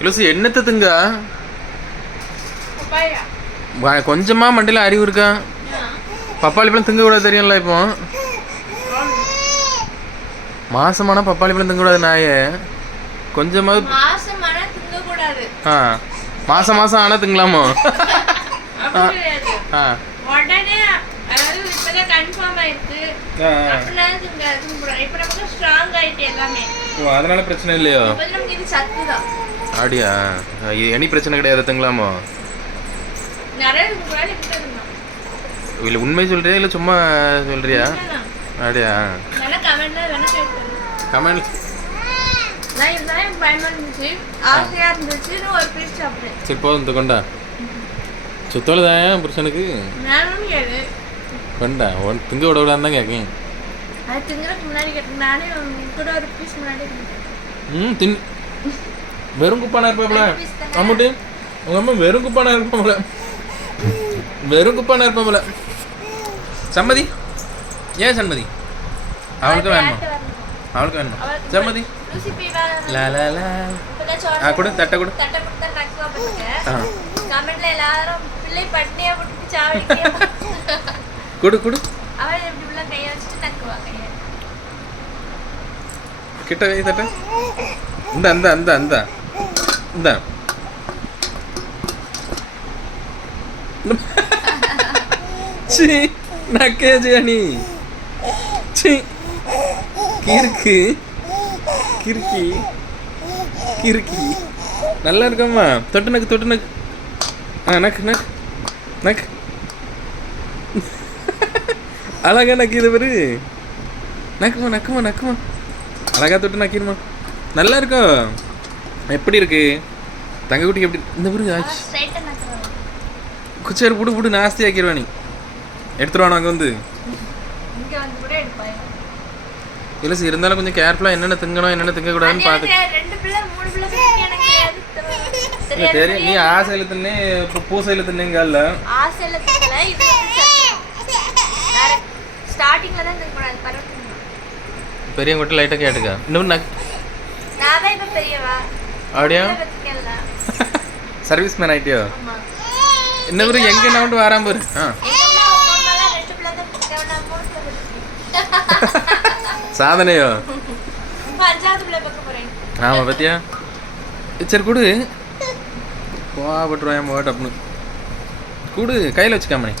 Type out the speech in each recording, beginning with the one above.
இலசி என்னத்தை திங்க? கொஞ்சமா மண்டையில அறிவு இருக்கா? பப்பாளி பழம் திங்க கூடாது தெரியும்ல இப்போ? மாசமான பப்பாளி பழம் திங்க கூடாது நாயே. கொஞ்சமாவது மாசமான திங்க கூடாது ஆ மாசம் மாசம் ஆனா திங்கலாமோ? ஆ உடனே அதாவது இப்பதான் கன்ஃபார்ம் ஆயிருக்கு ஆ, அப்படின்னா திங்க திங்க கூடாது இப்ப நமக்கு ஸ்ட்ராங் ஆயிட்டு எல்லாமே. ஓ அதனால பிரச்சனை இல்லையோ? இப்ப வந்து நமக்கு இது சத்து தான் அப்படியா எனி பிரச்சனை கிடையாது திங்கலாமோ நிறைய திங்க கூடாது இப்ப திங்கலாம் இல்லை உண்மை சொல்றியா இல்லை சும்மா சொல்றியா? அப்படியா கமெண்ட் சரி போதும் இந்த கொண்டா. சுத்தோல தான் புருஷனுக்கு? கொண்டா? ஒன் திங்க விட விடான்னு கேட்கேன் அது திங்குறதுக்கு முன்னாடி கேட்டேன். நானே உங்க கூட ஒரு பீஸ் முன்னாடி இருந்தேன். ம் தின் வெறும் குப்பானா இருப்பாப்ல? ரெண்டு piece தானே? ஆமாட்டி. உங்க அம்மா வெறும் குப்பானா இருப்பாப்ல. வெறும் குப்பானா இருப்பாப்ல. சம்மதி. ஏன் சண்மதி அவளுக்கு வேணுமா. அவளுக்கு வேணுமா? சம்மதி. ஆ கொடு தட்டை கொடு. கொடு கொடு. கிட்ட தட்ட. இந்த அந்த அந்த அந்த இந்த சி நக்கே ஜியானி சி கிறுக்கு. கிறுக்கி. கிறுக்கி. நல்லா இருக்கம்மா. தொட்டு நக்கு தொட்டு நக்கு. ஆ நக்கு நக்கு. நக்கு. அழகா நக்கு இது பாரு. நக்குமா நக்குமா நக்குமா. அழகா தொட்டு நக்கிடுமா நல்லா இருக்கும் எப்படி இருக்கு? தங்கக்குட்டிக்கு எப்படி இந்த பாரு ஆச்சு குச்சேர் புடு புடு நாஸ்தி ஆக்கிடுவா நீ. எடுத்துருவானு அங்கே வந்து. இல்லை சார் இருந்தாலும் கொஞ்சம் கேர்ஃபுல்லாக என்னென்ன திங்கணும் என்னென்ன திங்கக்கூடாதுன்னு பார்த்து தெரியும் நீ ஆசையில் தின்னே இப்போ பூசையில் தின்னேங்க இல்லை பரவாயில்ல பெரியவங்கிட்ட லைட்டாக கேட்டுக்க. இன்னும் நான் பெரியவா. அப்படியா? சர்வீஸ் மேன் ஆமா. இன்னும் ஒரு எங்கே என்ன மட்டும் வராம பாரு. சாதனையோ? ஆமாம் பத்தியா? சரி கொடு. கோவப்பட்டுருவான் மோட் அப்படின்னு கொடு கையில் வச்சுக்காம நீ.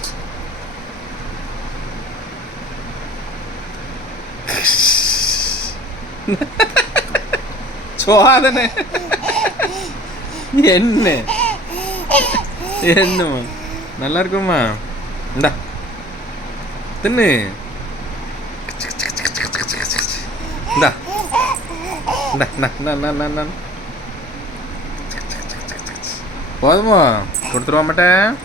சோதனை என்ன? என்னம்மா நல்லா இருக்குமா? இந்தா. தின்னு. இந்தா. போதுமா? கொடுத்துருவா மாட்டேன்.